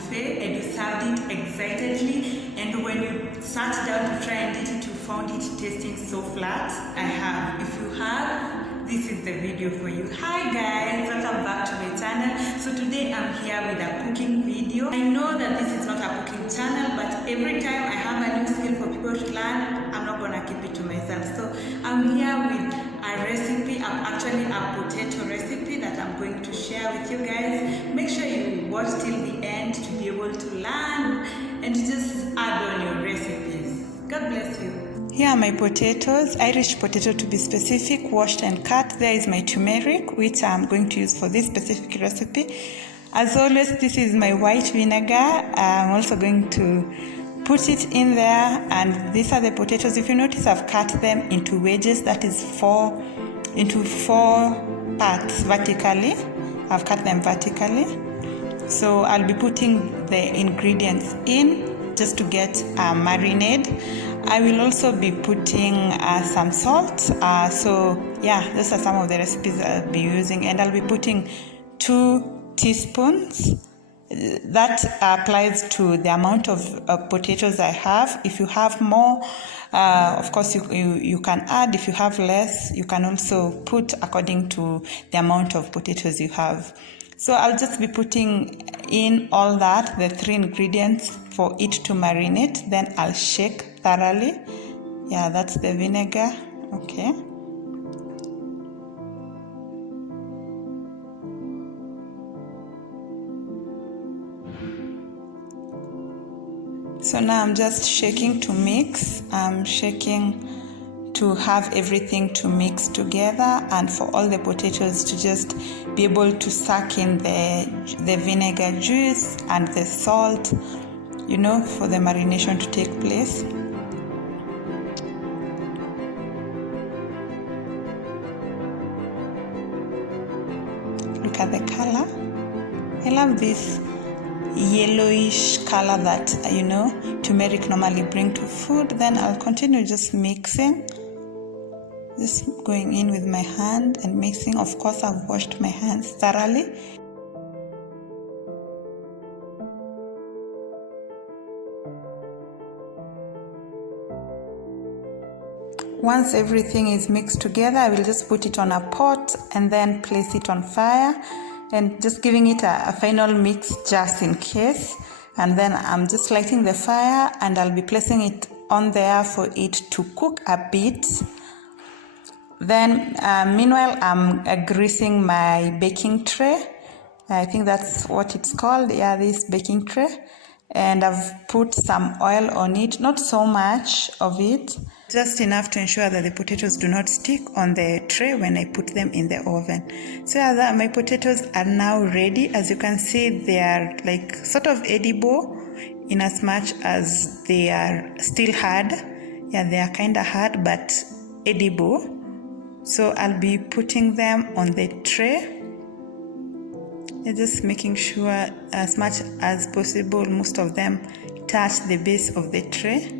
buffet and you served it excitedly, and when you sat down to try and eat it, you found it tasting so flat? I have. If you have, this is the video for you. Hi guys, welcome back to my channel. So today I'm here with a cooking video. I know that this is not a cooking channel, but every time I have a new skill for people to learn, I'm not gonna keep it to myself. So I'm here with a recipe, actually a potato recipe that I'm going to share with you guys. Make sure you watch till the end to be able to learn and to just add on your recipes. God bless you. Here are my potatoes, Irish potato to be specific, washed and cut. There is my turmeric, which I'm going to use for this specific recipe. As always, this is my white vinegar. I'm also going to put it in there, and these are the potatoes. If you notice, I've cut them into wedges, that is into four parts vertically. I've cut them vertically. So I'll be putting the ingredients in just to get a marinade. I will also be putting some salt. So yeah, those are some of the recipes I'll be using, and I'll be putting 2 teaspoons. That applies to the amount of potatoes I have. If you have more, of course you can add. If you have less, you can also put according to the amount of potatoes you have. So I'll just be putting in all that, the 3 ingredients, for it to marinate. Then I'll shake thoroughly. Yeah, that's the vinegar. Okay. So now I'm just shaking to mix. I'm shaking to have everything to mix together, and for all the potatoes to just be able to suck in the vinegar juice and the salt, you know, for the marination to take place. Look at the color. I love this yellowish color that, you know, turmeric normally bring to food. Then I'll continue just mixing, just going in with my hand and mixing. Of course, I've washed my hands thoroughly. Once everything is mixed together, I will just put it on a pot and then place it on fire, and just giving it a final mix just in case. And then I'm just lighting the fire, and I'll be placing it on there for it to cook a bit. Then meanwhile, I'm greasing my baking tray. I think that's what it's called. Yeah, this baking tray. And I've put some oil on it, not so much of it, just enough to ensure that the potatoes do not stick on the tray when I put them in the oven. So yeah, my potatoes are now ready. As you can see, they are like sort of edible in as much as they are still hard. Yeah, they are kind of hard but edible. So I'll be putting them on the tray. Just making sure as much as possible most of them touch the base of the tray.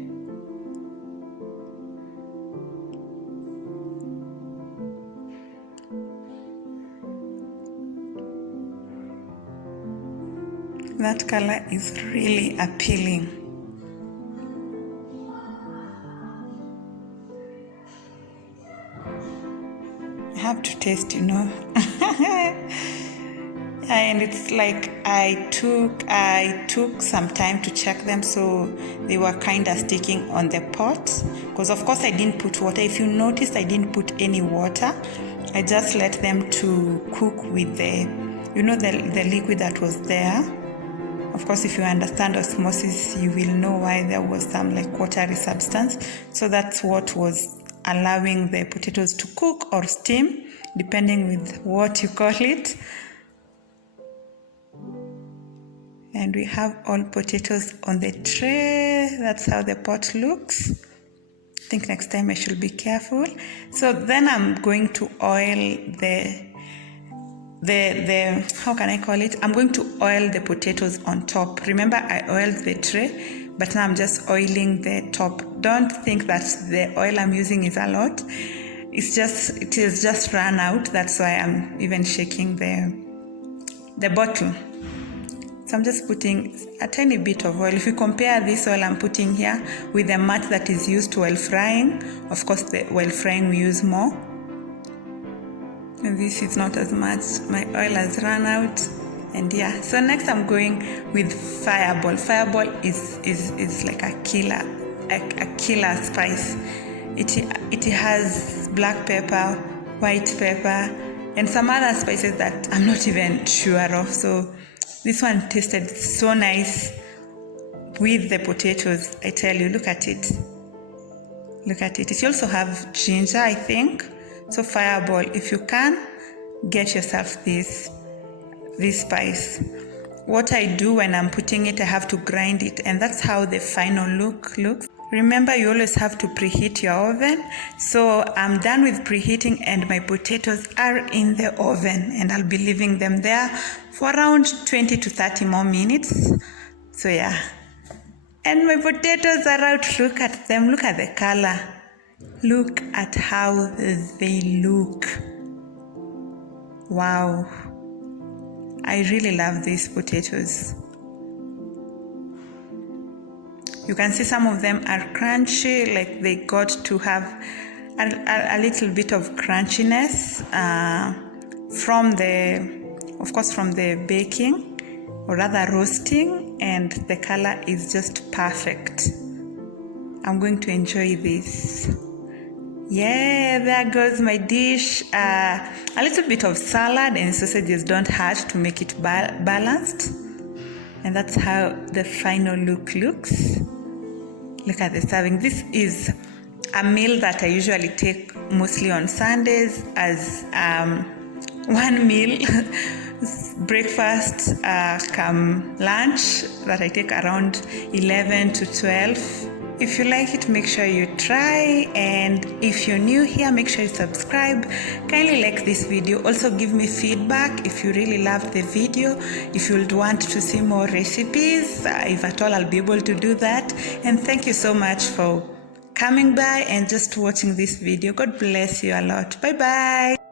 That color is really appealing. I have to taste, you know. And it's like I took some time to check them, so they were kind of sticking on the pot, because of course I didn't put water. If you noticed, I didn't put any water. I just let them to cook with the, you know, the liquid that was there. Of course, if you understand osmosis, you will know why there was some like watery substance. So that's what was allowing the potatoes to cook or steam, depending with what you call it. And we have all potatoes on the tray. That's how the pot looks. I think next time I should be careful. So then I'm going to oil the how can I call it? I'm going to oil the potatoes on top. Remember, I oiled the tray, but now I'm just oiling the top. Don't think that the oil I'm using is a lot. It is just run out. That's why I'm even shaking the bottle. So I'm just putting a tiny bit of oil. If you compare this oil I'm putting here with the mat that is used while frying, of course while frying we use more. And this is not as much. My oil has run out. And yeah, so next I'm going with Fireball. Fireball is like a killer spice. It has black pepper, white pepper, and some other spices that I'm not even sure of. So this one tasted so nice with the potatoes. I tell you, look at it. Look at it. It also have ginger, I think. So Fireball, if you can, get yourself this spice. What I do when I'm putting it, I have to grind it, and that's how the final look looks. Remember, you always have to preheat your oven. So I'm done with preheating and my potatoes are in the oven, and I'll be leaving them there for around 20 to 30 more minutes. So yeah, and my potatoes are out. Look at them. Look at the color. Look at how they look. Wow. I really love these potatoes. You can see some of them are crunchy, like they got to have a little bit of crunchiness from the baking, or rather roasting, and the color is just perfect. I'm going to enjoy this. Yeah, there goes my dish. A little bit of salad and sausages don't hurt to make it balanced. And that's how the final look looks. Look at the serving. This is a meal that I usually take mostly on Sundays as one meal, breakfast, come lunch, that I take around 11 to 12. If you like it, make sure you try, and if you're new here, make sure you subscribe. Kindly like this video. Also give me feedback if you really loved the video, if you would want to see more recipes, if at all I'll be able to do that. And thank you so much for coming by and just watching this video. God bless you a lot. Bye bye.